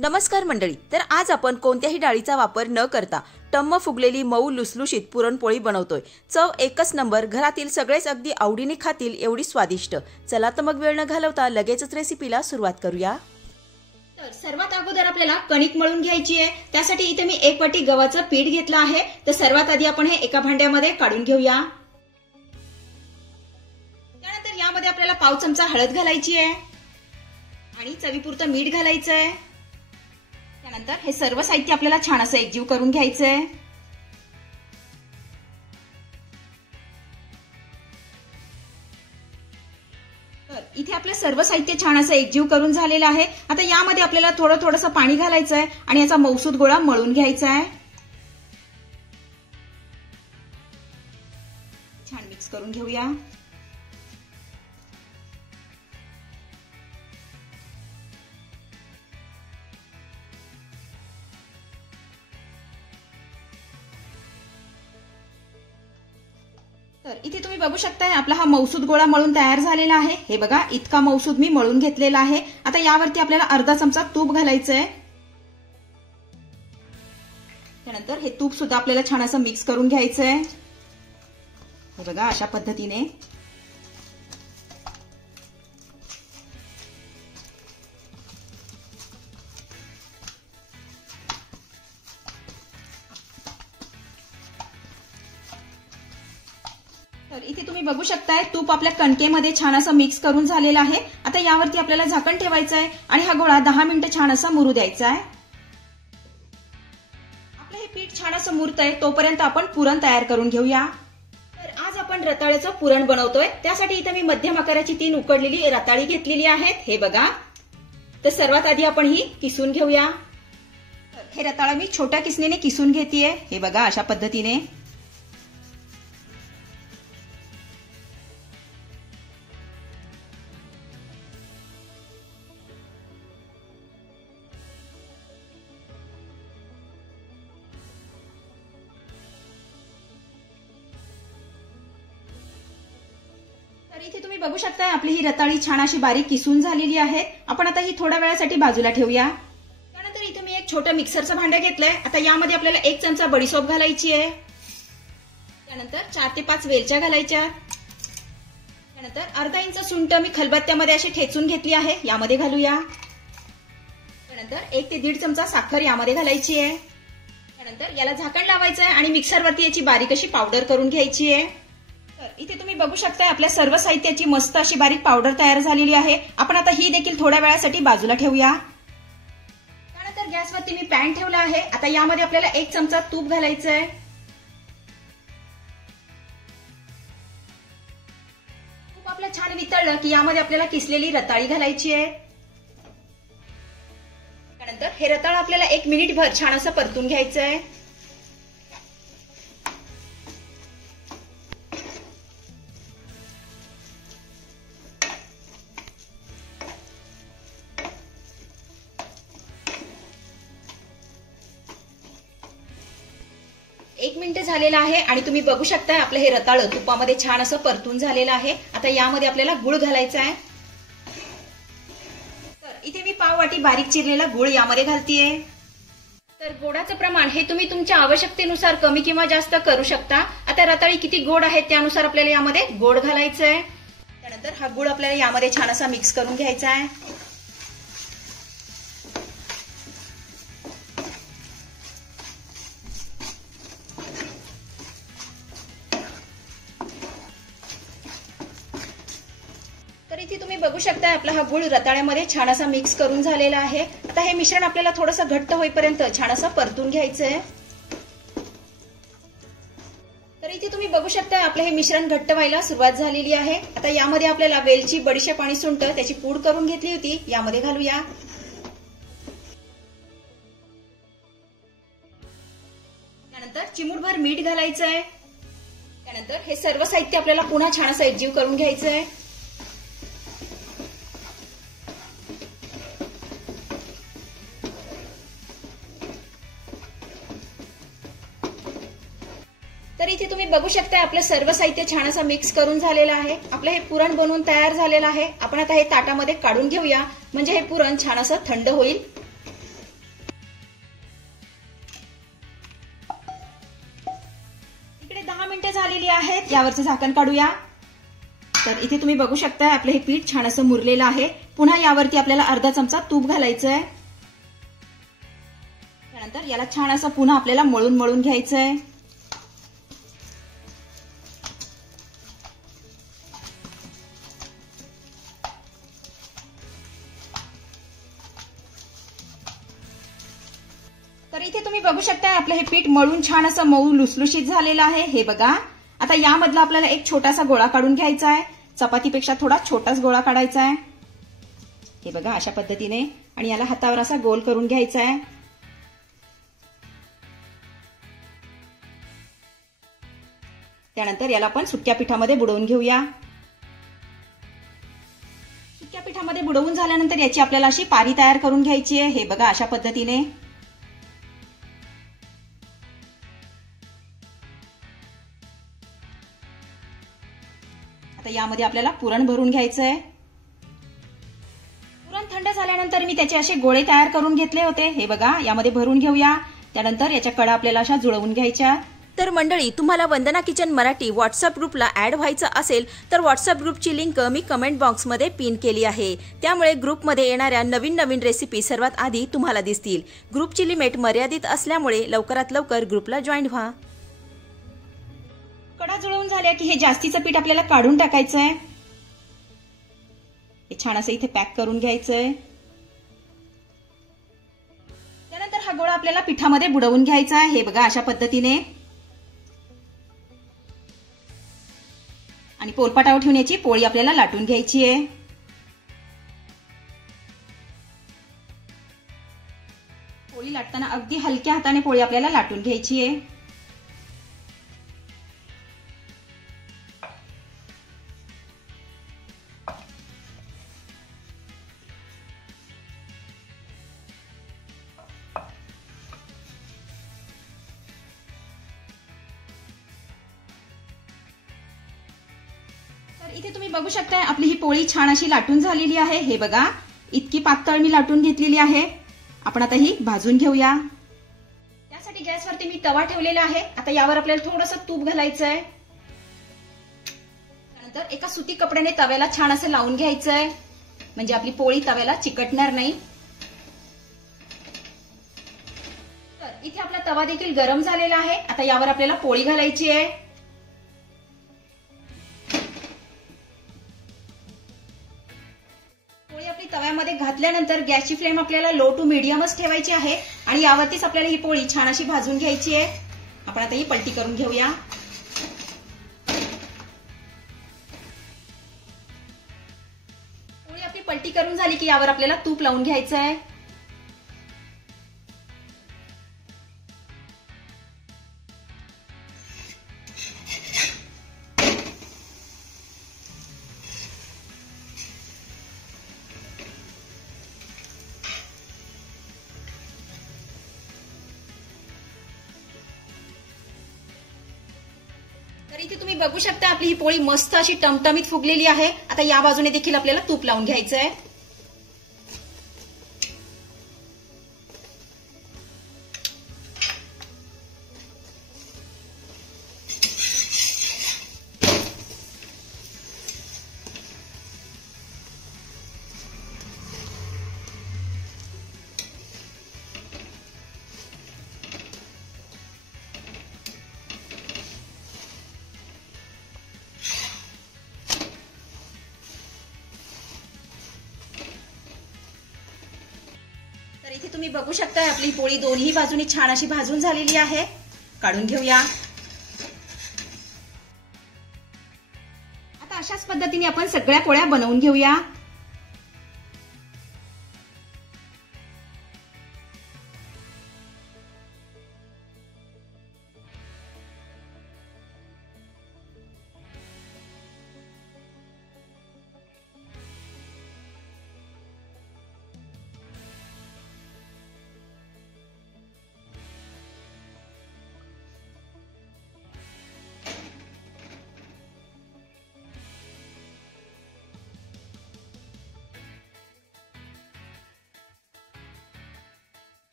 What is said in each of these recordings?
नमस्कार मंडळी. तर आज आपण कोणत्याही डाळीचा वापर न करता टम्म फुगलेली मऊ लुसलुशीत पुरणपोळी बनवतोय. चव एकच नंबर, घरातील सगळेच अगदी आवडीने खातील एवढी स्वादिष्ट. चला तर मग वेळ न घालवता लगेचच रेसिपीला सुरुवात करूया. तर सर्वात अगोदर आपल्याला कणिक मळून घ्यायची आहे. त्यासाठी इथे मी 1 वाटी गव्हाचं पीठ घेतलं आहे. तर सर्वात आधी आपण हे एका भांड्यामध्ये काढून घेऊया. त्यानंतर यामध्ये आपल्याला पाव चमचा हळद घालायची आहे आणि चवीपुरतं मीठ घालायचं आहे. त्यानंतर हे सर्व साहित्य आपल्याला छान असं एकजीव करून घ्यायचं आहे. तर इथे आपलं सर्व साहित्य छान असं एकजीव करून झालेलं आहे. आता यामध्ये आपल्याला थोडंसं पाणी घालायचं आहे आणि याचा मऊसूत गोळा मळून घ्यायचा आहे. छान मिक्स करून घेऊया. तर इथे तुम्ही बघू शकताय आपला हा मऊसूत गोळा मळून तयार झालेला आहे. हे बघा, इतका मऊसूत मी मळून घेतलेला आहे. आता यावरती आपल्याला अर्धा चमचा तूप घालायचं आहे. त्यानंतर हे तूप सुद्धा आपल्याला छान असं मिक्स करून घ्यायचं आहे. हे बघा, अशा पद्धतीने. तर इथे तुम्ही बघू शकताय तूप आपल्या कणकेमध्ये छान असं मिक्स करून झालेलं आहे. आता यावरती आपल्याला झाकण ठेवायचं आहे आणि हा गोळा 10 मिनिटं छान असं मुरू द्यायचा आहे. आपलं हे पीठ छान असं मुरतंय तोपर्यंत आपण पुरण तयार करून घेऊया. तर आज आपण रताळ्याचं पुरण बनवतोय. त्यासाठी इथे मी मध्यम आकाराची 3 उकडलेली रताळी घेतलेली आहेत. हे बघा. तर सर्वात आधी आपण ही किसून घेऊया. हे रताळा मी छोट्या किसणीने किसून घेतेय. हे बघा, अशा पद्धतीने. तर इथे तुम्ही बघू शकताय आपली ही रताळी छान अशी बारीक किसून झालेली आहे. आपण आता ही थोड्या वेळासाठी बाजूला ठेवूया. त्यानंतर इथे मी एक छोटं मिक्सरचं भांडं घेतलंय. आता यामध्ये आपल्याला 1 चमचा बडीशोप घालायची आहे. त्यानंतर 4 ते 5 वेलच्या घालायच्या. त्यानंतर अर्धा इंच सुंठ मी खलबत्त्यामध्ये अशी ठेचून घेतली आहे, यामध्ये घालूया. त्यानंतर 1 ते 1.5 चमचा साखर यामध्ये घालायची आहे. त्यानंतर याला झाकण लावायचं आहे आणि मिक्सरवरती याची बारीक अशी पावडर करून घ्यायची आहे. तर इथे तुम्ही बघू शकताय आपल्या सर्व साहित्याची मस्त अशी बारीक पावडर तयार झालेली आहे. आपण आता ही देखील थोड्या वेळासाठी बाजूला ठेवूया. त्यानंतर गॅसवरती मी पॅन ठेवला आहे. आता यामध्ये आपल्याला 1 चमचा तूप घालायचं आहे. तूप आपलं छान वितळलं की यामध्ये आपल्याला किसलेली रताळी घालायची आहे. त्यानंतर हे रताळ आपल्याला 1 मिनिटभर छान असं परतून घ्यायचं आहे. एक मिनिट झालेलं आहे आणि तुम्ही बघू शकताय आपलं हे रताळ तुपामध्ये छान असं परतून झालेलं आहे. आता यामध्ये आपल्याला गुळ घालायचा आहे. तर इथे मी पाव वाटी बारीक चिरलेला गुळ यामध्ये घालतीये. तर गोडाचं प्रमाण हे तुम्ही तुमच्या आवश्यकतेनुसार कमी किंवा जास्त करू शकता. आता रताळी किती गोड आहेत त्यानुसार आपल्याला यामध्ये गोड घालायचं आहे. त्यानंतर हा गुळ आपल्याला यामध्ये छान असा मिक्स करून घ्यायचा आहे. तर इथे तुम्ही बघू शकता आपला हा गुळ रताळ्यामध्ये छान असा मिक्स करून झालेला आहे. आता हे मिश्रण आपल्याला थोडंसं घट्ट होईपर्यंत छान असं परतून घ्यायचं आहे. तर इथे तुम्ही बघू शकता आपलं हे मिश्रण घट्ट व्हायला सुरुवात झालेली आहे. आता यामध्ये आपल्याला वेलची, बडीशेप आणि सुंठ त्याची पूड करून घेतली होती, यामध्ये घालूया. त्यानंतर चिमूटभर मीठ घालायचं आहे. त्यानंतर हे सर्व साहित्य आपल्याला पुन्हा छान असं एकजीव करून घ्यायचं आहे. तर इथे तुम्ही बघू शकता आपलं सर्व साहित्य छान असं मिक्स करून झालेलं आहे. आपलं हे पुरण बनवून तयार झालेलं आहे. आपण आता हे ताटामध्ये काढून घेऊया, म्हणजे हे पुरण छान असं थंड होईल. झालेली आहेत. यावरचं झाकण काढूया. तर इथे तुम्ही बघू शकता आपलं हे पीठ छान असं मुरलेलं आहे. पुन्हा यावरती आपल्याला अर्धा चमचा तूप घालायचं आहे. त्यानंतर याला छान असं पुन्हा आपल्याला मळून मळून घ्यायचं आहे. तर इथे तुम्ही बघू शकता आपलं हे पीठ मळून छान असं मऊ लुसलुशीत झालेलं आहे. हे बघा. आता यामधला आपल्याला एक छोटासा गोळा काढून घ्यायचा आहे. चपातीपेक्षा थोडा छोटाच गोळा काढायचा आहे. हे बघा अशा पद्धतीने. आणि याला हातावर असा गोल करून घ्यायचा आहे. त्यानंतर याला आपण सुक्या पिठामध्ये बुडवून घेऊया. सुक्या पिठामध्ये बुडवून झाल्यानंतर याची आपल्याला अशी पारी तयार करून घ्यायची आहे. हे बघा अशा पद्धतीने. आता यामध्ये आपल्याला पुरण भरून घ्यायचं आहे. पुरण थंड झाल्यानंतर मी त्याचे असे गोळे तयार करून घेतले होते. हे बघा यामध्ये भरून घेऊया. त्यानंतर याच्या कडा आपल्याला अशा जुळवून घ्यायच्या. तर मंडळी, तुम्हाला वंदना किचन मराठी व्हॉट्सअप ग्रुपला ऍड व्हायचं असेल तर व्हॉट्सअप ग्रुपची लिंक मी कमेंट बॉक्समध्ये पिन केली आहे. त्यामुळे ग्रुपमध्ये येणाऱ्या नवीन नवीन रेसिपी सर्वात आधी तुम्हाला दिसतील. ग्रुपची लिमिट मर्यादित असल्यामुळे लवकरात लवकर ग्रुपला जॉईन व्हा. कडा जुळवून झाल्या की हे जास्तीचं पीठ आपल्याला काढून टाकायचं आहे. हे छान असं इथे पॅक करून घ्यायचंय. त्यानंतर हा गोळा आपल्याला पिठामध्ये बुडवून घ्यायचा आहे. हे बघा अशा पद्धतीने. आणि पोलपाटावर ठेवून याची पोळी आपल्याला लाटून घ्यायची आहे. पोळी लाटताना अगदी हलक्या हाताने पोळी आपल्याला लाटून घ्यायची आहे. तर इथे तुम्ही बघू शकता आपली ही पोळी छान अशी लाटून झालेली आहे. हे बघा इतकी पातळ मी लाटून घेतलेली आहे. आपण आता ही भाजून घेऊया. त्यासाठी गॅसवरती मी तवा ठेवलेला आहे. आता यावर आपल्याला थोडंसं तूप घालायचं आहे. त्यानंतर एका सुती कपड्याने तव्याला छान असं लावून घ्यायचं आहे. म्हणजे आपली पोळी तव्याला चिकटणार नाही. तर इथे आपला तवा देखील गरम झालेला आहे. आता यावर आपल्याला पोळी घालायची आहे. तव्यामध्ये घातल्यानंतर गॅसची फ्लेम आपल्याला लो टू मीडियमच ठेवायची आहे. आणि यावरतीच आपल्याला ही पोळी छान अशी भाजून घ्यायची आहे. आपण आता ही पलटी करून घेऊया. पोळी आपली पलटी करून झाली की यावर आपल्याला तूप लावून घ्यायचं आहे. तर इथे तुम्ही बघू शकता आपली ही पोळी मस्त अशी टमटमीत फुगलेली आहे. आता या बाजूने देखील आपल्याला तूप लावून घ्यायचं आहे. तर इथे तुम्ही बघू शकता आपली पोळी दोन्ही बाजूनी छान अशी भाजून झालेली आहे. काढून घेऊया. आता अशाच पद्धतीने आपण सगळ्या पोळ्या बनवून घेऊया.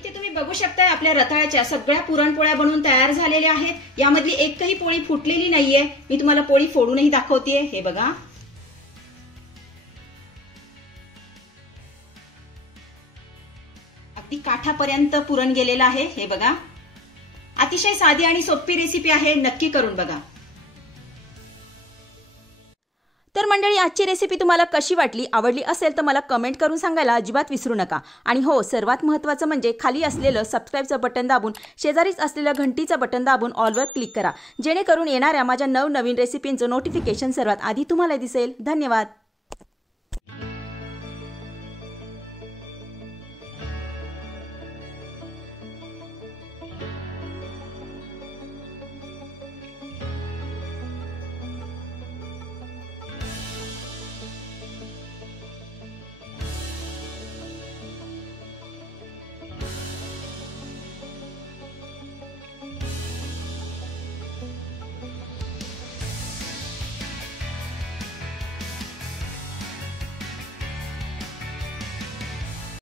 इथे तुम्ही बघू शकताय आपल्या रताळ्याच्या सगळ्या पुरणपोळ्या बनवून तयार झालेल्या आहेत। यामधली एकही पोळी फुटलेली नाहीये। मी तुम्हाला पोळी फोडूनही दाखवतेय, हे बघा। अगदी काठापर्यंत पुरण गेलेलं आहे, हे बघा। अतिशय साधी आणि सोपी रेसिपी आहे, नक्की करून बघा। तर मंडळी, आजची रेसिपी तुम्हाला कशी वाटली, आवडली असेल तर मला कमेंट करून सांगायला अजिबात विसरू नका। आणि हो, सर्वात महत्त्वाचं म्हणजे खाली असलेलं सबस्क्राईबचं बटन दाबून शेजारीच असलेलं घंटीचं बटन दाबून ऑलवर क्लिक करा, जेणेकरून येणाऱ्या माझ्या नवनवीन रेसिपींचं नोटिफिकेशन सर्वात आधी तुम्हाला दिसेल। धन्यवाद।